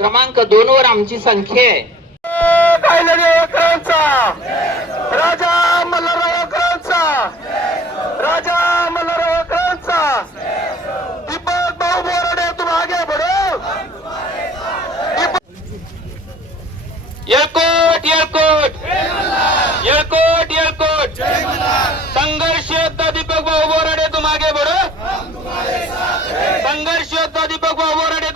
क्रमांक दोन वर आमची संख्या आहे. राजा मल्हाररावकरांचा राजा मल्हाररावकरांचा दीपक भाऊ बोराडे तुम आगे बढ़ो. येळकोट येळकोट. येळकोट येळकोट. संघर्ष योद्धा दीपक भाऊ बोराडे तुम आगे बढ़ो. संघर्ष योद्धा दीपक भाऊ बोराडे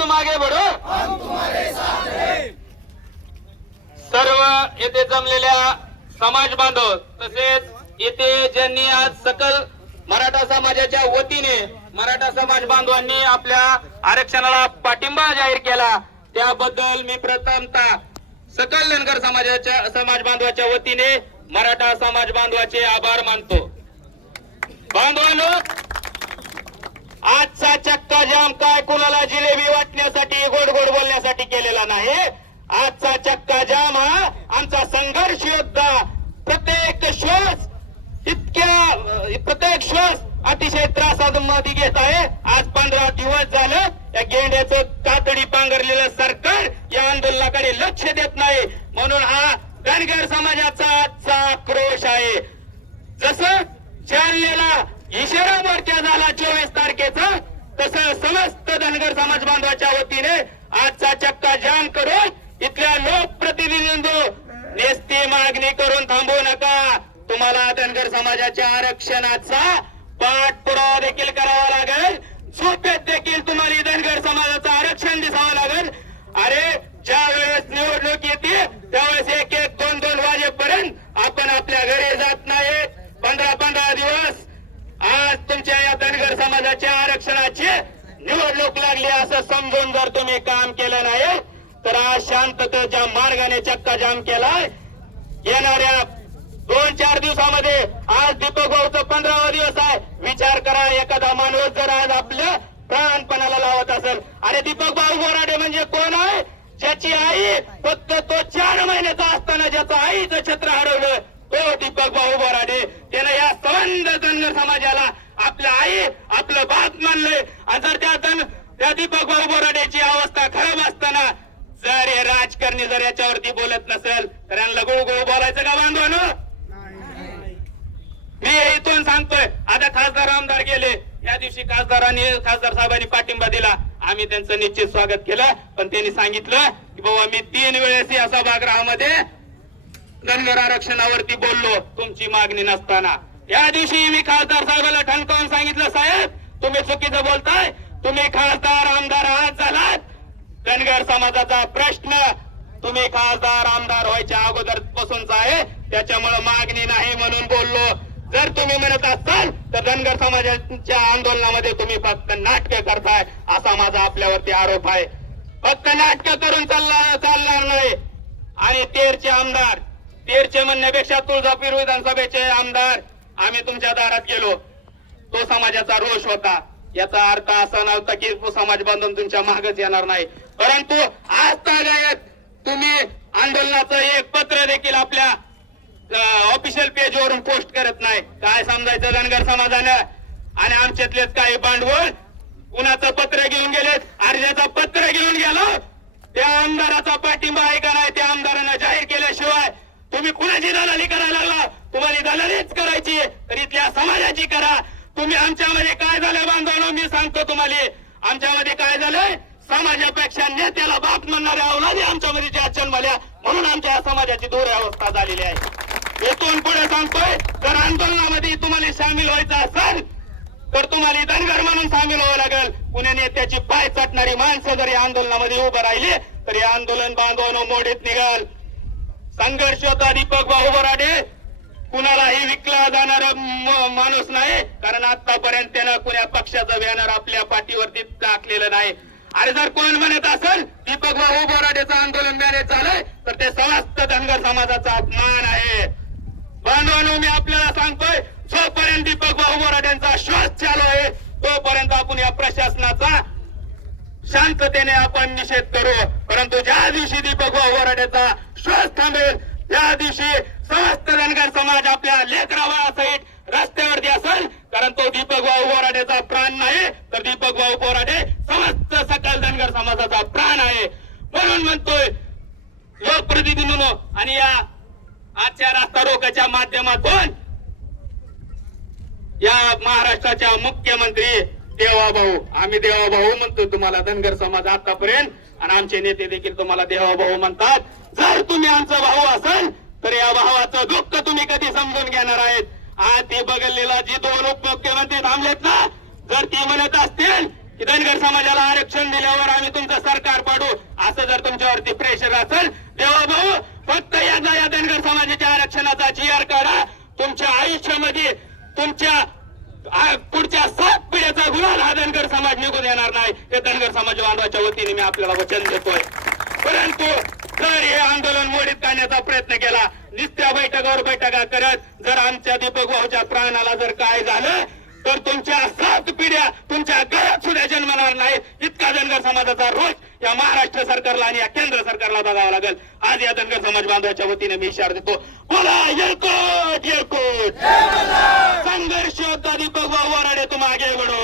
सर्व येथे जमलेल्या समाज बांधव तसेच येथे ज्यांनी आज सकल मराठा समाजाच्या वतीने मराठा समाज बांधवांनी आपल्या आरक्षणाला पाठिंबा जाहीर केला त्याबद्दल मी प्रथमतः सकल धनगर समाजाच्या समाज बांधवाच्या वतीने मराठा समाज बांधवाचे आभार मानतो. बांधवांनो आजचा चक्का जाम काय कुणाला जिलेबी वाटण्यासाठी बोलण्यासाठी केलेला नाही. आजचा चक्का जाम हा आमचा संघर्ष योद्धा प्रत्येक श्वास इतक्या प्रत्येक श्वास अतिशय त्रासामध्ये घेत आहे. आज पंधरा दिवस झालं या गेंड्याचं कातडी पांघरलेलं सरकार या आंदोलनाकडे लक्ष देत नाही. म्हणून हा धनगर समाजाचा आजचा आक्रोश आहे. जसं जालन्याला इशारा मोर्चा झाला चोवीस तारखेचा तसं समस्त धनगर समाज बांधवाच्या वतीने आजचा चक्का जाम करून इथल्या लोकप्रतिनिधींनी नेस्ती मागणी करून थांबवू नका. तुम्हाला धनगर समाजाच्या आरक्षणाचा पाठपुरावा देखील करावा लागेल. झोपेत देखील तुम्हाला धनगर समाजाचं आरक्षण दिसावं लागेल अरे ज्या वेळेस निवडणूक येते त्यावेळेस एक एक दोन दोन वाजेपर्यंत आपण आपल्या घरी जात नाही पंधरा पंधरा दिवस आज तुमच्या या धनगर समाजाच्या आरक्षणाची निवडणूक लागली असं समजून जर तुम्ही काम केलं नाही तर आज शांततेच्या मार्गाने चक्का जाम केलाय. येणाऱ्या दोन चार दिवसामध्ये आज दीपक भाऊचा पंधरावा दिवस आहे. विचार करा एखादा माणूस जर आज आपल्या प्राणपणाला लावत असेल आणि दीपक भाऊ बोराडे म्हणजे कोण आहे? ज्याची आई फक्त तो चार महिन्याचा असताना ज्याचं आईचं छत्र हरवलं तो दीपक भाऊ बोराडे त्यानं या संबंध धनगर समाजाला आपलं आई आपलं बाप मानलंय आणि जर त्या धन त्या दीपक भाऊ बोराडेची अवस्था खराब असताना जर हे राजकारणी जर याच्यावरती बोलत नसेल तर यांना गुळगुळ बोलायचं का बांधवानो? मी इथून सांगतोय आता खासदार आमदार गेले. या दिवशी खासदारांनी खासदार साहेबांनी पाठिंबा दिला. आम्ही त्यांचं निश्चित स्वागत केलं पण त्यांनी सांगितलं की बाबा मी तीन वेळेस या सभागृहामध्ये धनगर आरक्षणावरती बोललो तुमची मागणी नसताना. या दिवशी मी खासदार साहेबाला ठणकावून सांगितलं साहेब तुम्ही चुकीचं बोलताय. तुम्ही खासदार आमदार आहात झालात. धनगर समाजाचा प्रश्न तुम्ही खासदार आमदार व्हायच्या अगोदर पासूनचा आहे. त्याच्यामुळे मागणी नाही म्हणून बोललो. जर तुम्ही म्हणत असाल तर धनगर समाजाच्या आंदोलनामध्ये तुम्ही फक्त नाटक करताय असा माझा आपल्यावरती आरोप आहे. फक्त नाटक करून चालला चालणार नाही. आणि तेरचे आमदार तेरचे म्हणण्यापेक्षा तुळजापूर विधानसभेचे आमदार आम्ही तुमच्या दारात गेलो. तो समाजाचा रोष होता. याचा अर्थ असा नव्हता की तो समाज बांधून तुमच्या मागच येणार नाही. परंतु आज तागायत तुम्ही आंदोलनाचं एक पत्र देखील आपल्या ऑफिशियल पेज वरून पोस्ट करत नाही. काय समजायचं धनगर समाजानं? आणि आमच्यातलेच काही भांडवल? कुणाचं पत्र घेऊन गेलेत? अर्जाचं पत्र घेऊन गेलो? त्या आमदाराचा पाठिंबा आहे का नाही? त्या आमदारानं जाहीर केल्याशिवाय तुम्ही कुणाची दलाली करायला लागला? तुम्हाला दलालीच करायची तर इथल्या समाजाची करा. तुम्ही आमच्यामध्ये काय झालं बांधवलं मी सांगतो तुम्हाला. आमच्यामध्ये काय झालंय? समाजापेक्षा नेत्याला बाप म्हणणाऱ्या अवलादी आमच्यामध्ये ज्या जन्मल्या म्हणून आमच्या या समाजाची दूर अवस्था झालेली आहे. येथून पुढे सांगतोय जर आंदोलनामध्ये तुम्हाला सामील व्हायचं असेल तर तुम्हाला धनगर म्हणून सामील व्हावं लागेल. पुणे नेत्याची पाय चटणारी माणसं जर या आंदोलनामध्ये उभं राहिले तर हे आंदोलन बांधवानं मोडीत निघाल. संघर्ष होता दीपक भाऊ बराडे कुणालाही विकला जाणार माणूस नाही कारण आतापर्यंत त्यानं कुण्या पक्षाचं बॅनर आपल्या पाठीवरती टाकलेलं नाही. आणि जर कोण म्हणत असेल दीपक भाऊ बोराडेचं आंदोलन मॅनेज झालंय तर ते समस्त धनगर समाजाचा अपमान आहे. बांधवांनो मी आपल्याला सांगतोय जोपर्यंत दीपक भाऊ बोराडेंचा श्वास चालू आहे तोपर्यंत आपण या प्रशासनाचा शांततेने आपण निषेध करू. परंतु ज्या दिवशी दीपक भाऊ वराड्याचा श्वास थांबेल त्या दिवशी समस्त धनगर समाज आपल्या लेकरावा सहित रस्त्यावरती असेल कारण तो दीपक भाऊ बोराडेचा प्राण नाही तर दीपक भाऊ बोराडे समस्त प्राण आहे म्हणून म्हणतोय लोकप्रतिनिधी म्हणून आणि या आजच्या रास्ता रोकाच्या माध्यमातून या महाराष्ट्राच्या मुख्यमंत्री देवाभाऊ आम्ही देवाभाऊ म्हणतो तुम्हाला धनगर समाज आतापर्यंत आणि आमचे नेते देखील तुम्हाला देवाभाऊ म्हणतात. जर तुम्ही आमचा भाऊ असाल तर या भावाचं दुःख तुम्ही कधी समजून घेणार आहेत? आज ते बघलेला जी दोन उपमुख्यमंत्री थांबलेत ना जर ती म्हणत असतील धनगर समाजाला आरक्षण दिल्यावर आम्ही तुमचं सरकार पाडू. असं जर तुमच्यावरती प्रेशर असेल तेव्हा भाऊ फक्त एकदा या धनगर समाजाच्या आरक्षणाचा जी आर काढा. तुमच्या आयुष्यामध्ये तुमच्या पुढच्या सात पिढ्याचा गुन्हा हा धनगर समाज निघून येणार नाही. हे धनगर समाज बांधवाच्या वतीने मी आपल्याला वचन देतोय. परंतु जर हे आंदोलन मोडीत काढण्याचा प्रयत्न केला नित्या बैठकावर बैठका करत जर आमच्या दीपक भाऊच्या प्राणाला जर काय झालं तर तुमच्या सात पिढ्या तुमच्या घरात सुद्धा जन्मणार नाही इतका धनगर समाजाचा रोज सरकारला आणि या केंद्र सरकारला बघावं लागेल. आज या धनगर समाज बांधवाच्या वतीने मी इशारा देतो. बोला येळकोट येळकोट. संघर्ष योद्धा दीपक भाऊ वराडे तुम आगे बढो